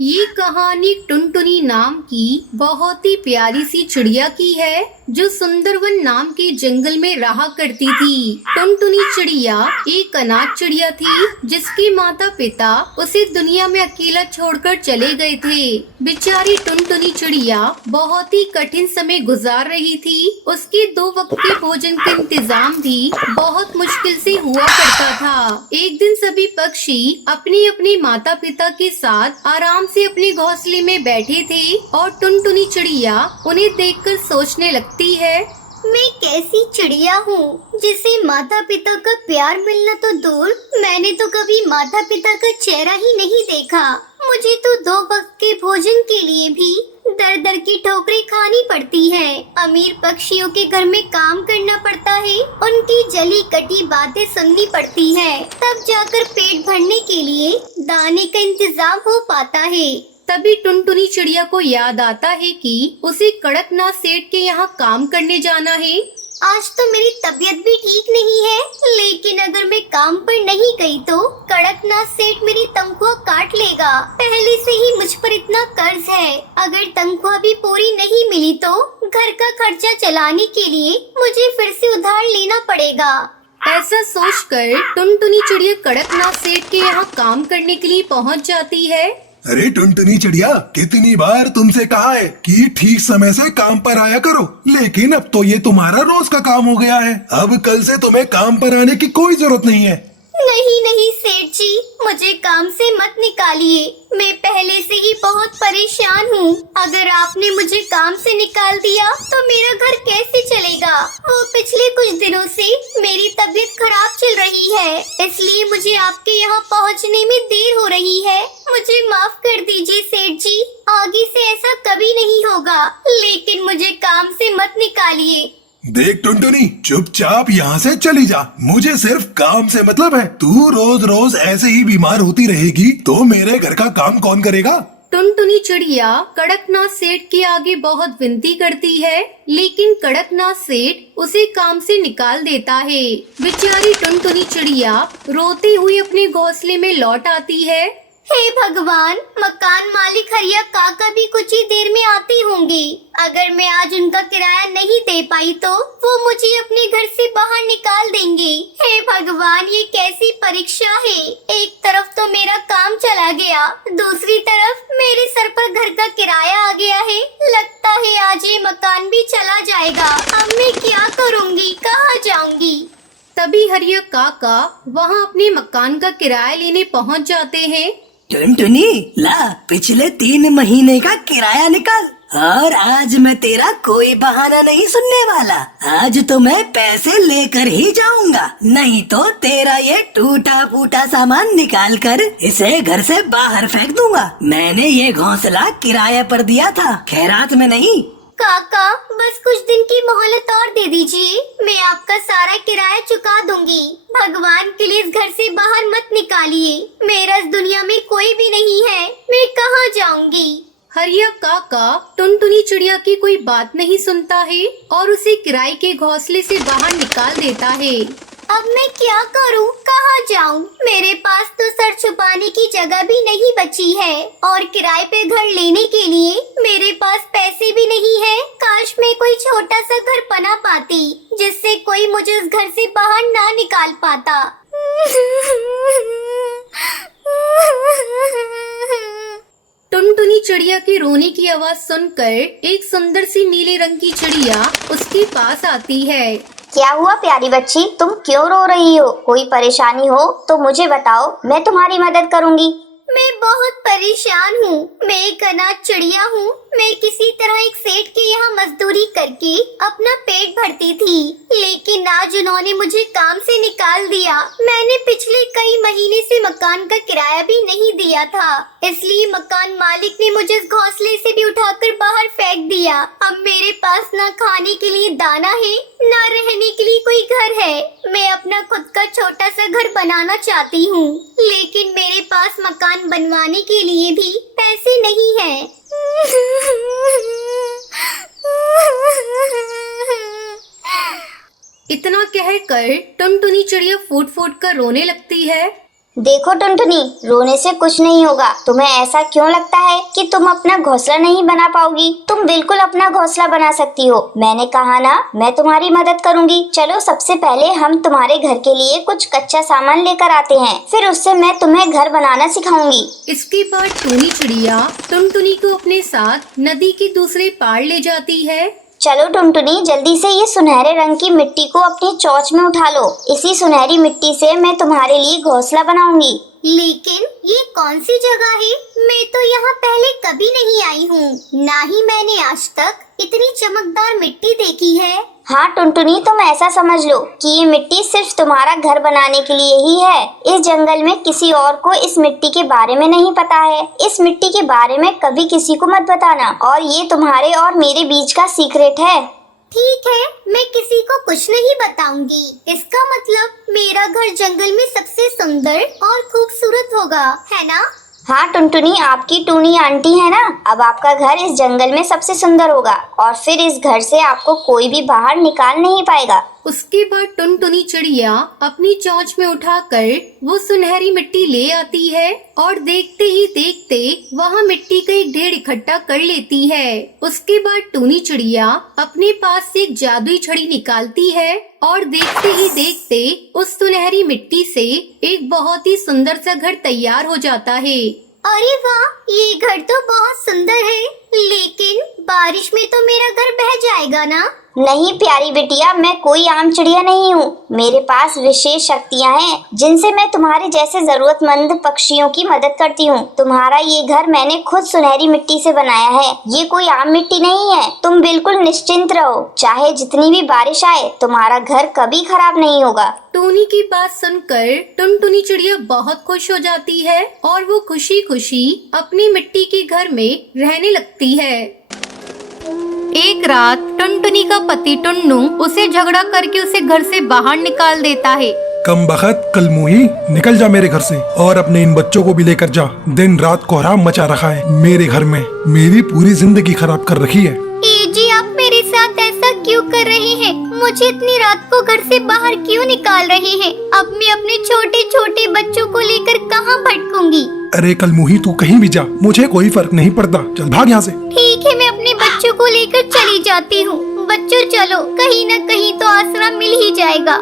ये कहानी टुनटुनी नाम की बहुत ही प्यारी सी चिड़िया की है जो सुंदरवन नाम के जंगल में रहा करती थी। टुनटुनी चिड़िया एक अनाथ चिड़िया थी जिसके माता पिता उसे दुनिया में अकेला छोड़कर चले गए थे। बेचारी टुनटुनी चिड़िया बहुत ही कठिन समय गुजार रही थी। उसके 2 वक्त के भोजन का इंतजाम भी बहुत मुश्किल से हुआ करता था। एक दिन सभी पक्षी अपने अपने माता पिता के साथ आराम से अपने घोंसले में बैठे थे और टुनटुनी चिड़िया उन्हें देखकर सोचने लगती है, मैं कैसी चिड़िया हूँ जिसे माता पिता का प्यार मिलना तो दूर, मैंने तो कभी माता पिता का चेहरा ही नहीं देखा। मुझे तो 2 वक्त के भोजन के लिए भी दर दर की ठोकरें खानी पड़ती है। अमीर पक्षियों के घर में काम करना पड़ता है, उनकी जली कटी बातें सुननी पड़ती है, तब जाकर पेट भरने के लिए दाने का इंतजाम हो पाता है। तभी टुनटुनी चिड़िया को याद आता है कि उसे कड़कनाथ सेठ के यहाँ काम करने जाना है। आज तो मेरी तबीयत भी ठीक नहीं है, लेकिन अगर मैं काम पर नहीं गई तो कड़कनाथ सेठ मेरी तनख्वाह काट लेगा। पहले से ही मुझ पर इतना कर्ज है, अगर तनख्वाह भी पूरी नहीं मिली तो घर का खर्चा चलाने के लिए मुझे फिर से उधार लेना पड़ेगा। ऐसा सोचकर टुनटुनी चिड़िया कड़कनाथ सेठ के यहाँ काम करने के लिए पहुँच जाती है। अरे टुनटुनी चिड़िया, कितनी बार तुमसे कहा है कि ठीक समय से काम पर आया करो, लेकिन अब तो ये तुम्हारा रोज का काम हो गया है। अब कल से तुम्हें काम पर आने की कोई जरूरत नहीं है। नहीं नहीं सेठ जी, मुझे काम से मत निकालिए, मैं पहले से ही बहुत परेशान हूँ। अगर आपने मुझे काम से निकाल दिया तो मेरा घर कैसे चलेगा? वो पिछले कुछ दिनों से मेरी तबीयत खराब चल रही है, इसलिए मुझे आपके यहाँ पहुँचने में देर हो रही है। मुझे माफ कर दीजिए सेठ जी, आगे से ऐसा कभी नहीं होगा, लेकिन मुझे काम से मत निकालिए। देख टुनटुनी, चुपचाप यहाँ से चली जा, मुझे सिर्फ काम से मतलब है। तू रोज रोज ऐसे ही बीमार होती रहेगी तो मेरे घर का काम कौन करेगा? टुनटुनी चिड़िया कड़कनाथ सेठ के आगे बहुत विनती करती है, लेकिन कड़कनाथ सेठ उसे काम से निकाल देता है। बेचारी टुनटुनी चिड़िया रोते हुए अपने घोंसले में लौट आती है। हे भगवान, मकान मालिक हरिया काका भी कुछ ही देर में आते होंगे। अगर मैं आज उनका किराया नहीं दे पाई तो वो मुझे अपने घर से बाहर निकाल देंगे। हे भगवान, ये कैसी परीक्षा है? एक तरफ तो मेरा काम चला गया, दूसरी तरफ मेरे सर पर घर का किराया आ गया है। लगता है आज ये मकान भी चला जाएगा। अब मैं क्या करूँगी, कहाँ जाऊँगी? तभी हरिया काका वहाँ अपने मकान का किराया लेने पहुँच जाते हैं। टुनटुनी, ला पिछले 3 महीने का किराया निकाल, और आज मैं तेरा कोई बहाना नहीं सुनने वाला। आज तो मैं पैसे लेकर ही जाऊंगा, नहीं तो तेरा ये टूटा फूटा सामान निकाल कर इसे घर से बाहर फेंक दूंगा। मैंने ये घोंसला किराए पर दिया था, खैरात में नहीं। काका, बस कुछ दिन की मोहलत और दे दीजिए, मैं आपका सारा किराया चुका दूंगी। भगवान के लिए इस घर से बाहर मत निकालिए, मेरा इस दुनिया में कोई भी नहीं है, मैं कहाँ जाऊंगी? हरिया काका टुनटुनी चिड़िया की कोई बात नहीं सुनता है और उसे किराए के घोंसले से बाहर निकाल देता है। अब मैं क्या करूं, कहाँ जाऊं? मेरे पास तो सर छुपाने की जगह भी नहीं बची है, और किराए पे घर लेने के लिए मेरे पास पैसे भी नहीं है। काश मैं कोई छोटा सा घर बना पाती जिससे कोई मुझे उस घर से बाहर ना निकाल पाता। टुनटुनी चिड़िया के रोने की आवाज सुनकर एक सुंदर सी नीले रंग की चिड़िया उसके पास आती है। क्या हुआ प्यारी बच्ची, तुम क्यों रो रही हो? कोई परेशानी हो तो मुझे बताओ, मैं तुम्हारी मदद करूंगी। मैं बहुत परेशान हूँ, मैं एक अनाथ चिड़िया हूँ। मैं किसी तरह एक सेठ के यहाँ मजदूरी करके अपना पेट भरती थी, लेकिन आज उन्होंने मुझे काम से निकाल दिया। मैंने पिछले कई महीने से मकान का किराया भी नहीं दिया था, इसलिए मकान मालिक ने मुझे इस घोंसले से भी उठाकर बाहर फेंक दिया। अब मेरे पास ना खाने के लिए दाना है, ना रहने के लिए कोई घर है। मैं अपना खुद का छोटा सा घर बनाना चाहती हूँ, लेकिन मेरे पास मकान बनवाने के लिए भी पैसे नहीं हैं। इतना कहकर टुनटुनी चिड़िया फूट फूट कर रोने लगती है। देखो टुनटुनी, रोने से कुछ नहीं होगा। तुम्हें ऐसा क्यों लगता है कि तुम अपना घोंसला नहीं बना पाओगी? तुम बिल्कुल अपना घोंसला बना सकती हो। मैंने कहा ना, मैं तुम्हारी मदद करूंगी। चलो सबसे पहले हम तुम्हारे घर के लिए कुछ कच्चा सामान लेकर आते हैं, फिर उससे मैं तुम्हें घर बनाना सिखाऊंगी। इसके बाद टूनी चिड़िया टुनटुनी को अपने साथ नदी के दूसरे पार ले जाती है। चलो टुनटुनी, जल्दी से ये सुनहरे रंग की मिट्टी को अपनी चोंच में उठा लो। इसी सुनहरी मिट्टी से मैं तुम्हारे लिए घोंसला बनाऊंगी। लेकिन ये कौन सी जगह है? मैं तो यहाँ पहले कभी नहीं आई हूँ, ना ही मैंने आज तक इतनी चमकदार मिट्टी देखी है। हाँ टुनटुनी, तुम ऐसा समझ लो कि ये मिट्टी सिर्फ तुम्हारा घर बनाने के लिए ही है। इस जंगल में किसी और को इस मिट्टी के बारे में नहीं पता है। इस मिट्टी के बारे में कभी किसी को मत बताना, और ये तुम्हारे और मेरे बीच का सीक्रेट है। ठीक है, मैं किसी को कुछ नहीं बताऊंगी। इसका मतलब मेरा घर जंगल में सबसे सुंदर और खूबसूरत होगा, है ना? हाँ टुनटुनी, आपकी टूनी आंटी है ना, अब आपका घर इस जंगल में सबसे सुंदर होगा, और फिर इस घर से आपको कोई भी बाहर निकाल नहीं पाएगा। उसके बाद टुनटुनी चिड़िया अपनी चोंच में उठाकर वो सुनहरी मिट्टी ले आती है और देखते ही देखते वहाँ मिट्टी का एक ढेर इकट्ठा कर लेती है। उसके बाद टूनी चिड़िया अपने पास से एक जादुई छड़ी निकालती है और देखते ही देखते उस सुनहरी मिट्टी से एक बहुत ही सुंदर सा घर तैयार हो जाता है। अरे वाह, ये घर तो बहुत सुंदर है, लेकिन बारिश में तो मेरा घर बह जाएगा ना? नहीं प्यारी बिटिया, मैं कोई आम चिड़िया नहीं हूँ। मेरे पास विशेष शक्तियाँ हैं, जिनसे मैं तुम्हारे जैसे जरूरतमंद पक्षियों की मदद करती हूँ। तुम्हारा ये घर मैंने खुद सुनहरी मिट्टी से बनाया है, ये कोई आम मिट्टी नहीं है। तुम बिल्कुल निश्चिंत रहो, चाहे जितनी भी बारिश आए, तुम्हारा घर कभी खराब नहीं होगा। टूनी की बात सुनकर टुनटुनी चिड़िया बहुत खुश हो जाती है और वो खुशी खुशी अपनी मिट्टी के घर में रहने लगती है। एक रात टुनटुनी का पति टुन्नू उसे झगड़ा करके उसे घर से बाहर निकाल देता है। कम बखत कलमुही, निकल जा मेरे घर से और अपने इन बच्चों को भी लेकर जा। दिन रात कोहराम मचा रखा है मेरे घर में, मेरी पूरी जिंदगी खराब कर रखी है। जी आप मेरे साथ ऐसा क्यों कर रहे हैं? मुझे इतनी रात को घर से बाहर क्यों निकाल रहे हैं? अब मैं अपने छोटे छोटे बच्चों को लेकर कहाँ भटकूंगी? अरे कलमुही, तू कहीं भी जा, मुझे कोई फर्क नहीं पड़ता। चल भाग यहाँ से। ठीक है, मैं अपने बच्चों को लेकर चली जाती हूँ। बच्चों चलो, कहीं न कहीं तो आसरा मिल ही जाएगा।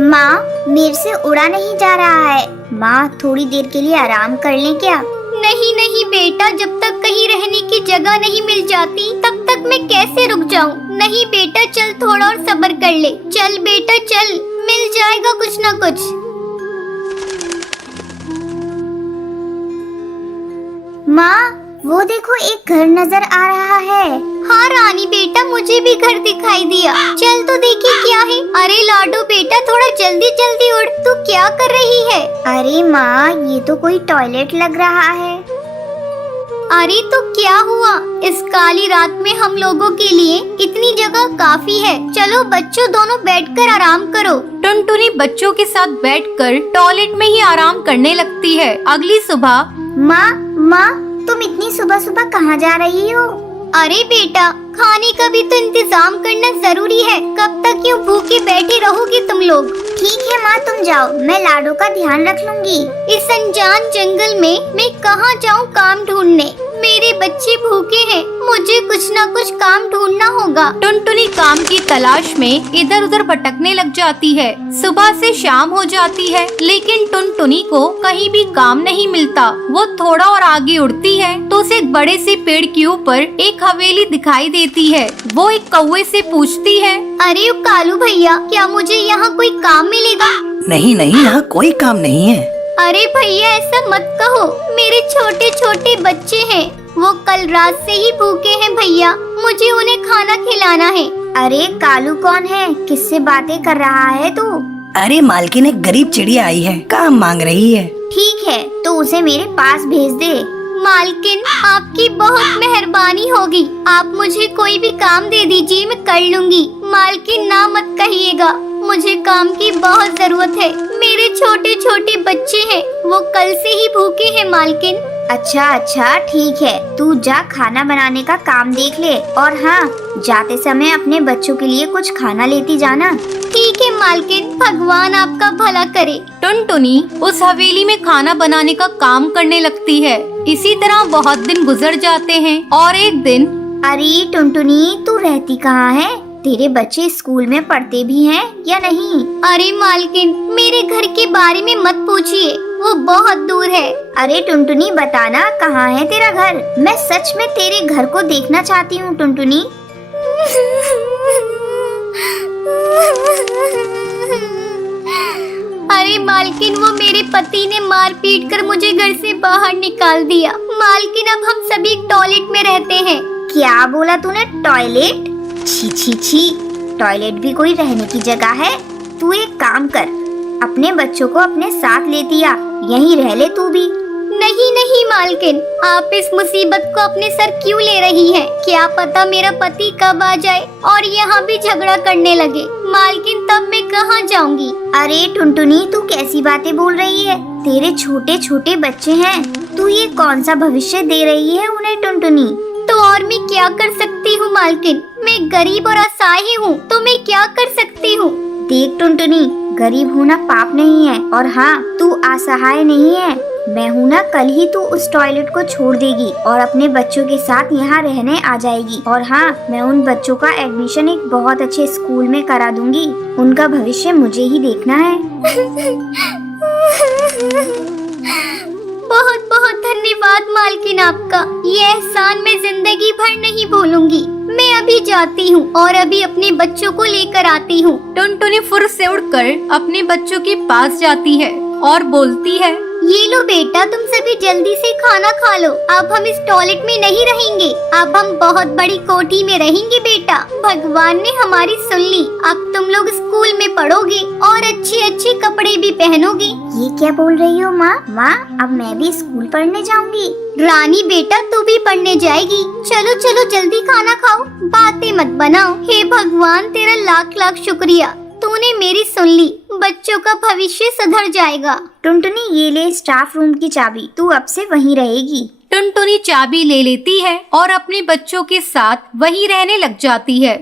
माँ, मेरे से उड़ा नहीं जा रहा है। माँ, थोड़ी देर के लिए आराम कर लें क्या? नहीं नहीं बेटा, जब तक कहीं रहने की जगह नहीं मिल जाती तब तक मैं कैसे रुक जाऊँ? नहीं बेटा, चल थोड़ा और सब्र कर ले। चल बेटा चल, मिल जाएगा कुछ न कुछ। माँ, वो देखो एक घर नजर आ रहा है। हाँ रानी बेटा, मुझे भी घर दिखाई दिया। चल तो देखिए क्या है। अरे लाडो बेटा, थोड़ा जल्दी जल्दी उड़। तू क्या कर रही है? अरे माँ, ये तो कोई टॉयलेट लग रहा है। अरे तो क्या हुआ? इस काली रात में हम लोगों के लिए इतनी जगह काफी है। चलो बच्चों, दोनों बैठकर आराम करो। टुनटुनी बच्चों के साथ बैठकर टॉयलेट में ही आराम करने लगती है। अगली सुबह माँ, तुम इतनी सुबह सुबह कहाँ जा रही हो? अरे बेटा, खाने का भी तो इंतजाम करना जरूरी है। कब तक यूँ भूखे बैठे रहोगे तुम लोग? ठीक है माँ, तुम जाओ, मैं लाडो का ध्यान रख लूंगी। इस अनजान जंगल में मैं कहाँ जाऊँ काम ढूंढने? मेरे बच्चे भूखे हैं, मुझे कुछ न कुछ काम ढूंढना होगा। टुनटुनी काम की तलाश में इधर उधर भटकने लग जाती है। सुबह से शाम हो जाती है, लेकिन टुनटुनी को कहीं भी काम नहीं मिलता। वो थोड़ा और आगे उड़ती है तो उसे एक बड़े से पेड़ के ऊपर एक हवेली दिखाई देती है। वो एक कौवे से पूछती है, अरे कालू भैया, क्या मुझे यहाँ कोई काम मिलेगा? नहीं नहीं, यहाँ कोई काम नहीं है। अरे भैया ऐसा मत कहो, मेरे छोटे छोटे बच्चे हैं, वो कल रात से ही भूखे हैं भैया, मुझे उन्हें खाना खिलाना है। अरे कालू कौन है? किससे बातें कर रहा है तू? अरे मालकिन, एक गरीब चिड़िया आई है, काम मांग रही है। ठीक है, तो उसे मेरे पास भेज दे। मालकिन, आपकी बहुत मेहरबानी होगी, आप मुझे कोई भी काम दे दीजिए, मैं कर लूंगी। मालकिन ना मत कहिएगा, मुझे काम की बहुत जरूरत है। मेरे छोटे छोटे बच्चे हैं, वो कल से ही भूखे हैं मालकिन। अच्छा अच्छा ठीक है, तू जा खाना बनाने का काम देख ले, और हाँ जाते समय अपने बच्चों के लिए कुछ खाना लेती जाना। ठीक है मालकिन, भगवान आपका भला करे। टुनटुनी उस हवेली में खाना बनाने का काम करने लगती है। इसी तरह बहुत दिन गुजर जाते हैं और एक दिन अरे टुनटुनी, तू रहती कहाँ है? तेरे बच्चे स्कूल में पढ़ते भी हैं या नहीं? अरे मालकिन, मेरे घर के बारे में मत पूछिए, वो बहुत दूर है। अरे टुनटुनी बताना कहाँ है तेरा घर? मैं सच में तेरे घर को देखना चाहती हूँ टुनटुनी। अरे मालकिन, वो मेरे पति ने मार पीट कर मुझे घर से बाहर निकाल दिया। मालकिन, अब हम सभी टॉयलेट में रहते हैं। क्या बोला तूने? टॉयलेट? छी छी छी, टॉयलेट भी कोई रहने की जगह है? तू एक काम कर, अपने बच्चों को अपने साथ लेती आ, यहीं रह ले तू भी। नहीं नहीं मालकिन, आप इस मुसीबत को अपने सर क्यों ले रही हैं? क्या पता मेरा पति कब आ जाए और यहाँ भी झगड़ा करने लगे। मालकिन, तब मैं कहाँ जाऊँगी? अरे टुनटुनी, तू कैसी बातें बोल रही है? तेरे छोटे छोटे बच्चे हैं, तू ये कौन सा भविष्य दे रही है उन्हें टुनटुनी? तो और मैं क्या कर सकती हूँ मालकिन? मैं गरीब और असहाय हूँ, तो मैं क्या कर सकती हूँ? देख टुनटुनी, गरीब होना पाप नहीं है, और हाँ तू असहाय नहीं है। मैं हूँ ना, कल ही तू उस टॉयलेट को छोड़ देगी और अपने बच्चों के साथ यहाँ रहने आ जाएगी। और हाँ, मैं उन बच्चों का एडमिशन एक बहुत अच्छे स्कूल में करा दूंगी। उनका भविष्य मुझे ही देखना है। बहुत बहुत धन्यवाद मालकिन आपका, ये एहसान मैं जिंदगी भर नहीं भूलूंगी। मैं अभी जाती हूँ और अभी अपने बच्चों को लेकर आती हूँ। टुनटुनी फुर्र से उड़कर अपने बच्चों के पास जाती है और बोलती है, ये लो बेटा, तुम सभी जल्दी से खाना खा लो। अब हम इस टॉयलेट में नहीं रहेंगे, अब हम बहुत बड़ी कोठी में रहेंगे बेटा। भगवान ने हमारी सुन ली, अब तुम लोग स्कूल में पढ़ोगे और अच्छे अच्छे कपड़े भी पहनोगे। ये क्या बोल रही हो माँ? माँ, अब मैं भी स्कूल पढ़ने जाऊंगी। रानी बेटा, तू भी पढ़ने जाएगी। चलो चलो जल्दी खाना खाओ, बातें मत बनाओ। हे भगवान, तेरा लाख लाख शुक्रिया, तूने मेरी सुन ली। बच्चों का भविष्य सुधर जाएगा। टुनटुनी, ये ले स्टाफ रूम की चाबी, तू अब से वहीं रहेगी। टुनटुनी चाबी ले लेती है और अपने बच्चों के साथ वहीं रहने लग जाती है।